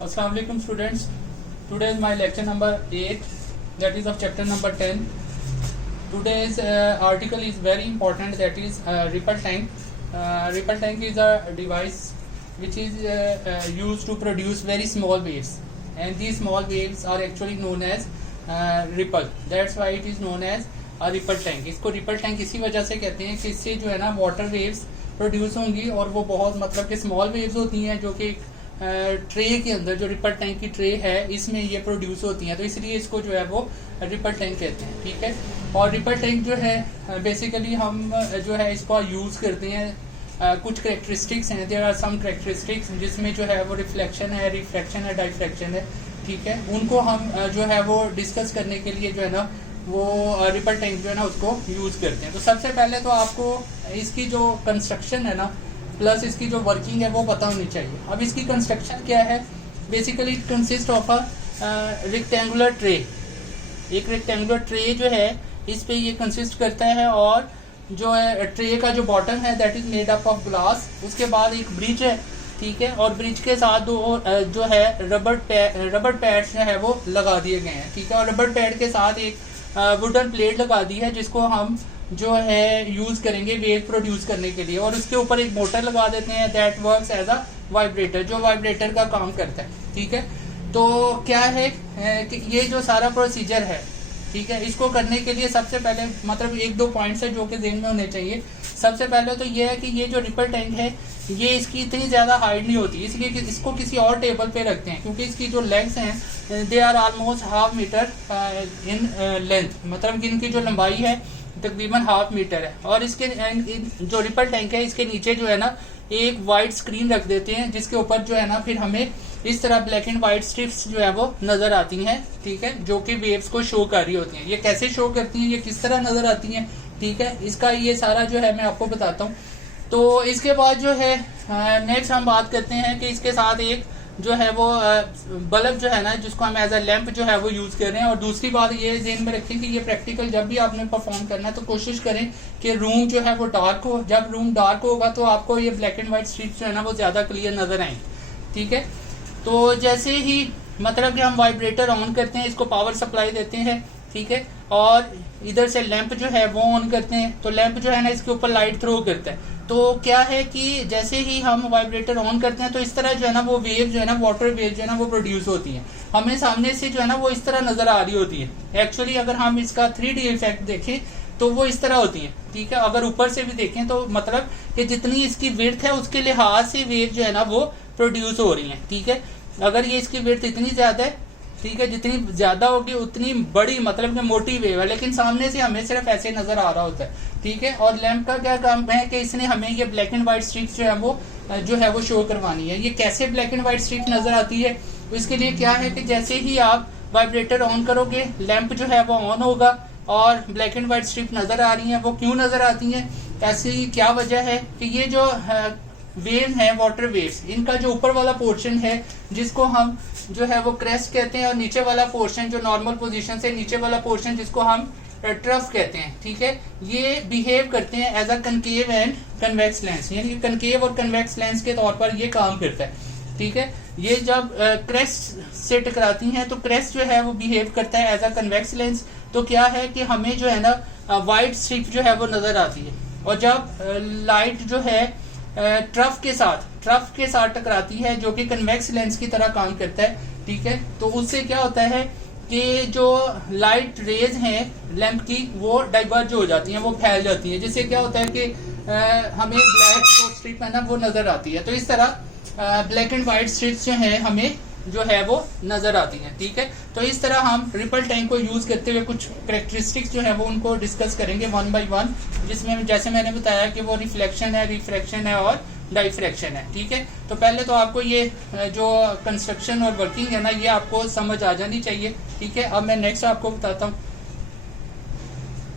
Assalamu alaikum students. Today is my lecture number 8, that is of chapter number 10. Today's article is very important, that is ripple tank. Ripple tank is a device which is used to produce very small waves, and these small waves are actually known as ripple. That's why it is known as a ripple tank. इसको ripple tank इसी वजह से कहते हैं कि इससे जो है ना वाटर वेव्स प्रोड्यूस होंगी, और वो बहुत मतलब कि स्मॉल वेव्स होती हैं जो कि ट्रे के अंदर, जो रिपल टैंक की ट्रे है इसमें ये प्रोड्यूस होती हैं, तो इसलिए इसको जो है वो रिपल टैंक कहते हैं। ठीक है, और रिपल टैंक जो है बेसिकली हम जो है इसको यूज़ करते हैं। कुछ करेक्टरिस्टिक्स हैं, देयर आर सम करेक्टरिस्टिक्स जिसमें जो है वो रिफ्लेक्शन है, रिफ्रैक्शन है, डाइफ्रैक्शन है। ठीक है, उनको हम जो है वो डिस्कस करने के लिए जो है ना वो रिपल टैंक जो है ना उसको यूज़ करते हैं। तो सबसे पहले तो आपको इसकी जो कंस्ट्रक्शन है ना प्लस इसकी जो वर्किंग है वो पता होनी चाहिए। अब इसकी कंस्ट्रक्शन क्या है, basically it consist of a rectangular tray. एक रेक्टेंगुलर ट्रे जो है इस पे ये कंसिस्ट करता है, और जो है ट्रे का जो बॉटम है that is made up of glass. उसके बाद एक ब्रिज है, ठीक है, और ब्रिज के साथ दो जो है रबर पैड्स जो है वो लगा दिए गए हैं। ठीक है, और रबर पैड के साथ एक वुडन प्लेट लगा दी है जिसको हम जो है यूज़ करेंगे वेव प्रोड्यूस करने के लिए, और उसके ऊपर एक मोटर लगा देते हैं that works as a vibrator, जो वाइब्रेटर का काम करता है। ठीक है, तो क्या है कि ये जो सारा प्रोसीजर है, ठीक है, इसको करने के लिए सबसे पहले मतलब एक दो पॉइंट्स है जो कि ध्यान में होने चाहिए। सबसे पहले तो ये है कि ये जो रिपल टैंक है ये इसकी इतनी ज़्यादा हाइट नहीं होती, इसलिए कि इसको किसी और टेबल पे रखते हैं, क्योंकि इसकी जो लेग्स हैं they are almost half metre in length, मतलब कि इनकी जो लंबाई है तकरीबन हाफ मीटर है। और इसके जो रिपल टैंक है इसके नीचे जो है ना एक वाइट स्क्रीन रख देते हैं जिसके ऊपर जो है ना फिर हमें इस तरह ब्लैक एंड वाइट स्ट्रिप्स जो है वो नजर आती हैं। ठीक है, जो कि वेव्स को शो कर रही होती हैं। ये कैसे शो करती हैं, ये किस तरह नजर आती हैं, ठीक है, इसका ये सारा जो है मैं आपको बताता हूँ। तो इसके बाद जो है नेक्स्ट हम बात करते हैं कि इसके साथ एक जो है वो बल्ब जो है ना जिसको हम एज अ लैंप जो है वो यूज़ कर रहे हैं। और दूसरी बात ये ध्यान में रखें कि ये प्रैक्टिकल जब भी आपने परफॉर्म करना है तो कोशिश करें कि रूम जो है वो डार्क हो। जब रूम डार्क होगा तो आपको ये ब्लैक एंड वाइट स्ट्रिप्स जो है ना वो ज़्यादा क्लियर नजर आएंगे। ठीक है, तो जैसे ही मतलब कि हम वाइब्रेटर ऑन करते हैं, इसको पावर सप्लाई देते हैं, ठीक है, और इधर से लैंप जो है वो ऑन करते हैं, तो लैंप जो है ना इसके ऊपर लाइट थ्रो करता है। तो क्या है कि जैसे ही हम वाइब्रेटर ऑन करते हैं तो इस तरह जो है ना वो वेव जो है ना वाटर वेव जो है ना वो प्रोड्यूस होती है। हमें सामने से जो है ना वो इस तरह नजर आ रही होती है। एक्चुअली अगर हम इसका 3D इफेक्ट देखें तो वो इस तरह होती है। ठीक है, अगर ऊपर से भी देखें तो मतलब कि जितनी इसकी विड्थ है उसके लिहाज से वेव जो है ना वो प्रोड्यूस हो रही है। ठीक है, अगर ये इसकी विड्थ इतनी ज्यादा है, ठीक है, जितनी ज्यादा होगी उतनी बड़ी मतलब कि मोटी वेव है, लेकिन सामने से हमें सिर्फ ऐसे नजर आ रहा होता है। ठीक है, और लैंप का क्या काम है कि इसने हमें ये ब्लैक एंड व्हाइट स्ट्रिप्स जो है वो शो करवानी है। ये कैसे ब्लैक एंड व्हाइट स्ट्रिप नजर आती है, तो इसके लिए क्या है कि जैसे ही आप वाइब्रेटर ऑन करोगे लैंप जो है वो ऑन होगा और ब्लैक एंड व्हाइट स्ट्रिप नजर आ रही है। वो क्यों नजर आती है, ऐसी क्या वजह है कि ये जो वेव है वाटर वेव्स, इनका जो ऊपर वाला पोर्शन है जिसको हम जो है वो क्रेस्ट कहते हैं, और नीचे वाला पोर्शन जो नॉर्मल पोजीशन से नीचे वाला पोर्शन जिसको हम ट्रफ कहते हैं, ठीक है, ये बिहेव करते हैं as a concave and convex lens, यानी कनकेव और कन्वेक्स लेंस के तौर पर ये काम करता है। ठीक है, ये जब क्रेस्ट से टकराती हैं तो क्रेस्ट जो है वो बिहेव करता है एज अ कन्वेक्स लेंस। तो क्या है कि हमें जो है ना वाइट स्ट्रिप जो है वो नजर आती है, और जब लाइट जो है ट्रफ के साथ टकराती है जो कि कन्वेक्स लेंस की तरह काम करता है। ठीक है, तो उससे क्या होता है कि जो लाइट रेज हैं लैंप की वो डाइवर्ज हो जाती हैं, वो फैल जाती हैं, जिससे क्या होता है कि हमें ब्लैक जो स्ट्रिप है ना वो नजर आती है। तो इस तरह ब्लैक एंड व्हाइट स्ट्रिप्स जो हैं हमें जो है वो नजर आती हैं। ठीक है, तो इस तरह हम रिपल टैंक को यूज करते हुए कुछ करेक्टरिस्टिक्स जो है वो उनको डिस्कस करेंगे वन बाय वन, जिसमें जैसे मैंने बताया कि वो रिफ्लेक्शन है, रिफ्रैक्शन है और डाइफ्रैक्शन है। ठीक है, तो पहले तो आपको ये जो कंस्ट्रक्शन और वर्किंग है ना ये आपको समझ आ जानी चाहिए। ठीक है, अब मैं नेक्स्ट आपको बताता हूँ।